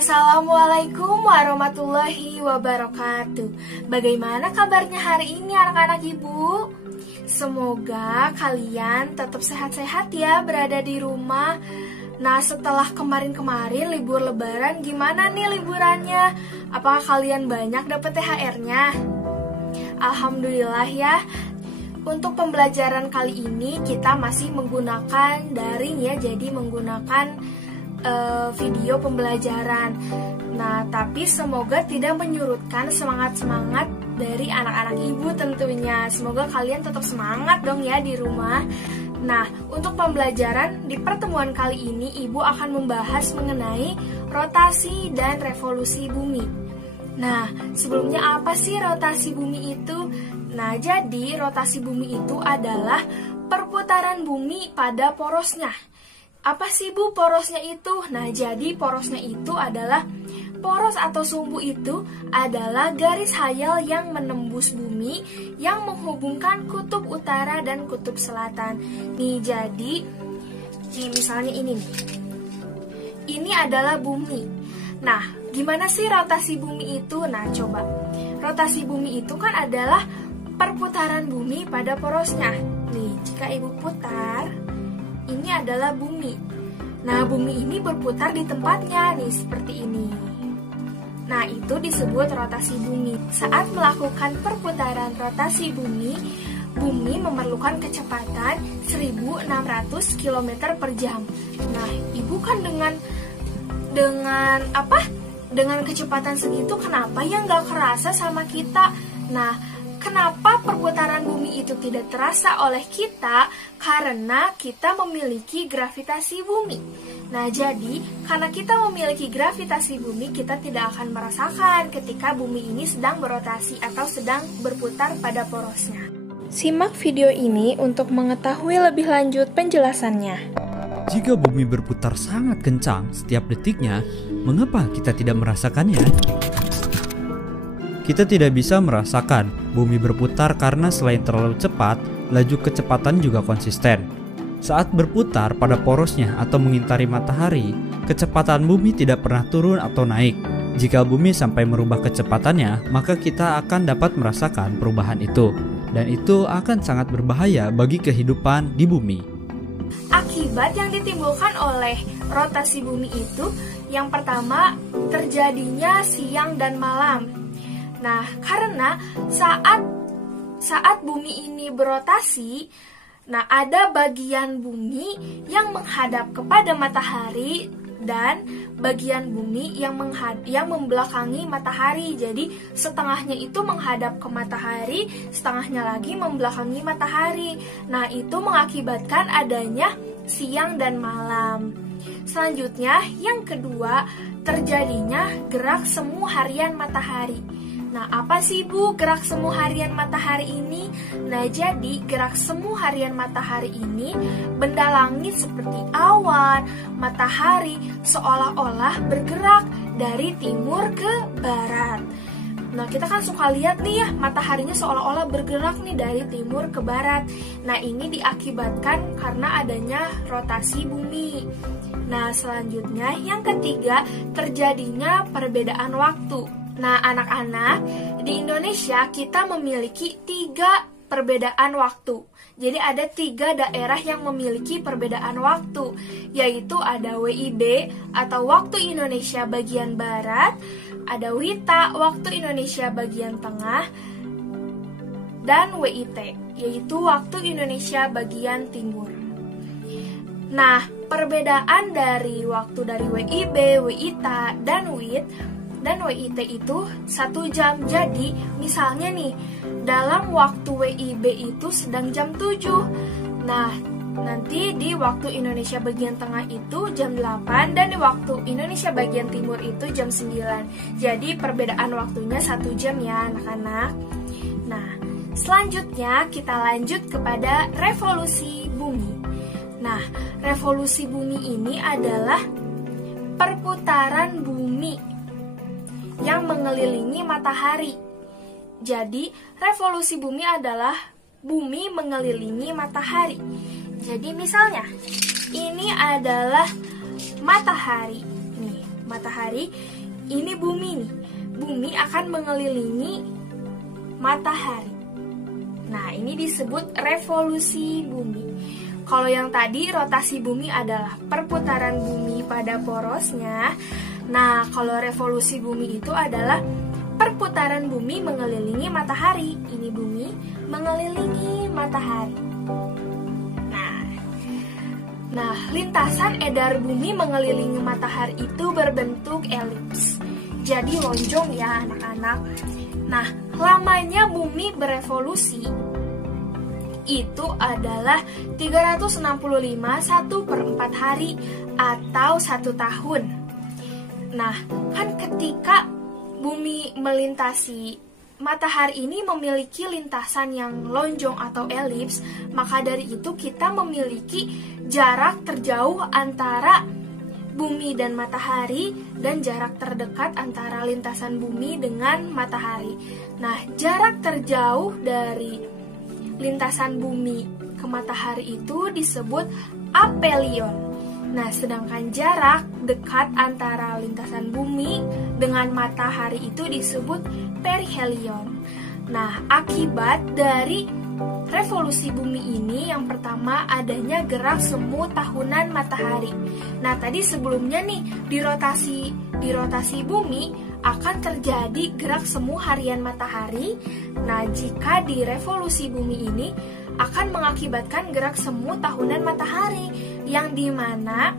Assalamualaikum warahmatullahi wabarakatuh. Bagaimana kabarnya hari ini anak-anak ibu? Semoga kalian tetap sehat-sehat ya berada di rumah. Nah, setelah kemarin-kemarin libur lebaran, gimana nih liburannya? Apakah kalian banyak dapat THR-nya? Alhamdulillah ya. Untuk pembelajaran kali ini kita masih menggunakan daring ya, jadi menggunakan video pembelajaran. Nah, tapi semoga tidak menyurutkan semangat-semangat dari anak-anak ibu tentunya. Semoga kalian tetap semangat dong ya di rumah. Nah, untuk pembelajaran di pertemuan kali ini ibu akan membahas mengenai rotasi dan revolusi bumi. Nah, sebelumnya apa sih rotasi bumi itu? Nah, jadi rotasi bumi itu adalah perputaran bumi pada porosnya. Apa sih Bu porosnya itu? Nah, jadi porosnya itu adalah poros atau sumbu itu adalah garis hayal yang menembus bumi yang menghubungkan kutub utara dan kutub selatan. Nih, jadi misalnya ini nih. Ini adalah bumi. Nah, gimana sih rotasi bumi itu? Nah, coba. Rotasi bumi itu kan adalah perputaran bumi pada porosnya. Nih, jika Ibu putar, ini adalah bumi. Nah, bumi ini berputar di tempatnya nih seperti ini. Nah, itu disebut rotasi bumi. Saat melakukan perputaran rotasi bumi, bumi memerlukan kecepatan 1600 km per jam. Nah, Ibu kan dengan kecepatan segitu kenapa ya nggak kerasa sama kita? Nah, kenapa perputaran bumi itu tidak terasa oleh kita? Karena kita memiliki gravitasi bumi. Nah, jadi karena kita memiliki gravitasi bumi, kita tidak akan merasakan ketika bumi ini sedang berotasi atau sedang berputar pada porosnya. Simak video ini untuk mengetahui lebih lanjut penjelasannya. Jika bumi berputar sangat kencang setiap detiknya, mengapa kita tidak merasakannya? Kita tidak bisa merasakan bumi berputar karena selain terlalu cepat, laju kecepatan juga konsisten. Saat berputar pada porosnya atau mengitari matahari, kecepatan bumi tidak pernah turun atau naik. Jika bumi sampai merubah kecepatannya, maka kita akan dapat merasakan perubahan itu. Dan itu akan sangat berbahaya bagi kehidupan di bumi. Akibat yang ditimbulkan oleh rotasi bumi itu, yang pertama terjadinya siang dan malam. Nah, karena saat bumi ini berotasi, nah ada bagian bumi yang menghadap kepada matahari dan bagian bumi yang membelakangi matahari. Jadi setengahnya itu menghadap ke matahari, setengahnya lagi membelakangi matahari. Nah, itu mengakibatkan adanya siang dan malam. Selanjutnya, yang kedua, terjadinya gerak semu harian matahari. Nah, apa sih Bu gerak semu harian matahari ini? Nah, jadi gerak semu harian matahari ini benda langit seperti awan, matahari seolah-olah bergerak dari timur ke barat. Nah, kita kan suka lihat nih ya, mataharinya seolah-olah bergerak nih dari timur ke barat. Nah, ini diakibatkan karena adanya rotasi bumi. Nah, selanjutnya yang ketiga, terjadinya perbedaan waktu. Nah, anak-anak, di Indonesia kita memiliki 3 perbedaan waktu. Jadi ada 3 daerah yang memiliki perbedaan waktu, yaitu ada WIB atau Waktu Indonesia Bagian Barat, ada WITA, Waktu Indonesia Bagian Tengah, dan WIT, yaitu Waktu Indonesia Bagian Timur. Nah, perbedaan dari waktu dari WIB, WITA, dan WIT dan WIT itu 1 jam. Jadi misalnya nih, dalam waktu WIB itu sedang jam 7. Nah, nanti di waktu Indonesia bagian tengah itu jam 8 dan di waktu Indonesia bagian timur itu jam 9. Jadi perbedaan waktunya 1 jam ya anak-anak. Nah, selanjutnya kita lanjut kepada revolusi bumi. Nah, revolusi bumi ini adalah perputaran bumi yang mengelilingi matahari. Jadi, revolusi bumi adalah bumi mengelilingi matahari. Jadi, misalnya, ini adalah matahari. Nih, matahari, ini bumi nih. Bumi akan mengelilingi matahari. Nah, ini disebut revolusi bumi. Kalau yang tadi rotasi bumi adalah perputaran bumi pada porosnya. Nah, kalau revolusi bumi itu adalah perputaran bumi mengelilingi matahari. Ini bumi mengelilingi matahari. Nah, lintasan edar bumi mengelilingi matahari itu berbentuk elips. Jadi lonjong ya anak-anak. Nah, lamanya bumi berevolusi itu adalah 365 1/4 hari atau 1 tahun. Nah, kan ketika bumi melintasi matahari ini memiliki lintasan yang lonjong atau elips, maka dari itu kita memiliki jarak terjauh antara bumi dan matahari dan jarak terdekat antara lintasan bumi dengan matahari. Nah, jarak terjauh dari lintasan bumi ke matahari itu disebut aphelion. Nah, sedangkan jarak dekat antara lintasan bumi dengan matahari itu disebut perihelion. Nah, akibat dari revolusi bumi ini yang pertama adanya gerak semu tahunan matahari. Nah, tadi sebelumnya nih di rotasi bumi akan terjadi gerak semu harian matahari. Nah, jika di revolusi bumi ini akan mengakibatkan gerak semu tahunan matahari, yang dimana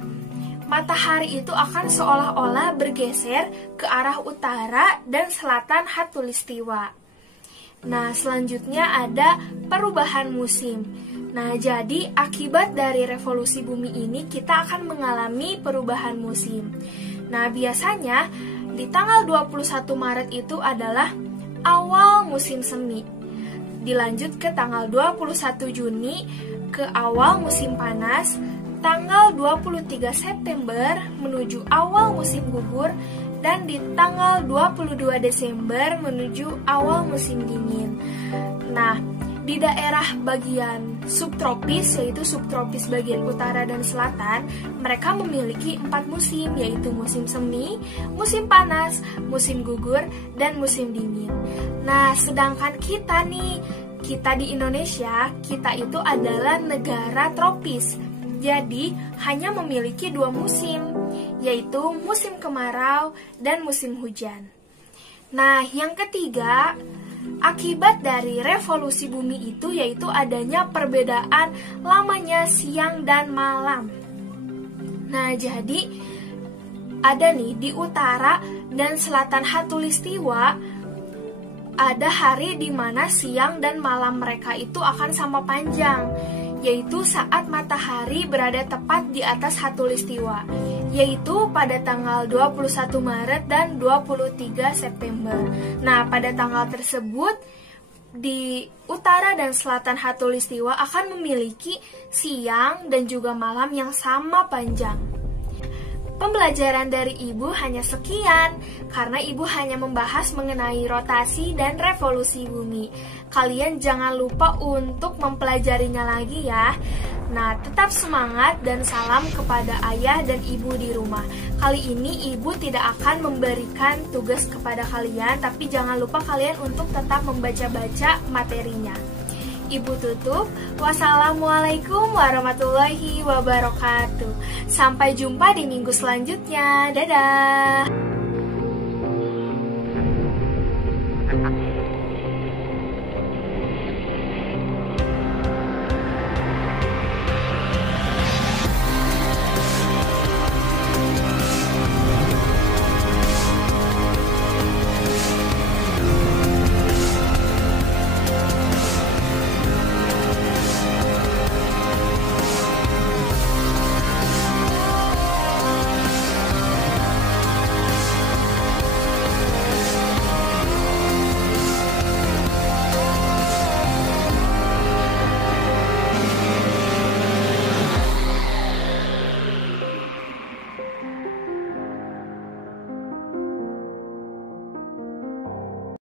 matahari itu akan seolah-olah bergeser ke arah utara dan selatan khatulistiwa. Nah, selanjutnya ada perubahan musim. Nah, jadi akibat dari revolusi bumi ini kita akan mengalami perubahan musim. Nah, biasanya di tanggal 21 Maret itu adalah awal musim semi. Dilanjut ke tanggal 21 Juni ke awal musim panas, tanggal 23 September menuju awal musim gugur, dan di tanggal 22 Desember menuju awal musim dingin. Nah, di daerah bagian subtropis, yaitu subtropis bagian utara dan selatan, mereka memiliki 4 musim, yaitu musim semi, musim panas, musim gugur, dan musim dingin. Nah, sedangkan kita di Indonesia, kita itu adalah negara tropis. Jadi, hanya memiliki 2 musim, yaitu musim kemarau dan musim hujan. Nah, yang ketiga, akibat dari revolusi bumi itu yaitu adanya perbedaan lamanya siang dan malam. Nah, jadi ada nih di utara dan selatan khatulistiwa ada hari di mana siang dan malam mereka itu akan sama panjang, yaitu saat matahari berada tepat di atas khatulistiwa, yaitu pada tanggal 21 Maret dan 23 September. Nah, pada tanggal tersebut di utara dan selatan khatulistiwa akan memiliki siang dan juga malam yang sama panjang. Pembelajaran dari Ibu hanya sekian, karena Ibu hanya membahas mengenai rotasi dan revolusi bumi. Kalian jangan lupa untuk mempelajarinya lagi ya. Nah, tetap semangat dan salam kepada ayah dan ibu di rumah. Kali ini Ibu tidak akan memberikan tugas kepada kalian, tapi jangan lupa kalian untuk tetap membaca-baca materinya. Ibu tutup. Wassalamualaikum warahmatullahi wabarakatuh. Sampai jumpa di minggu selanjutnya. Dadah.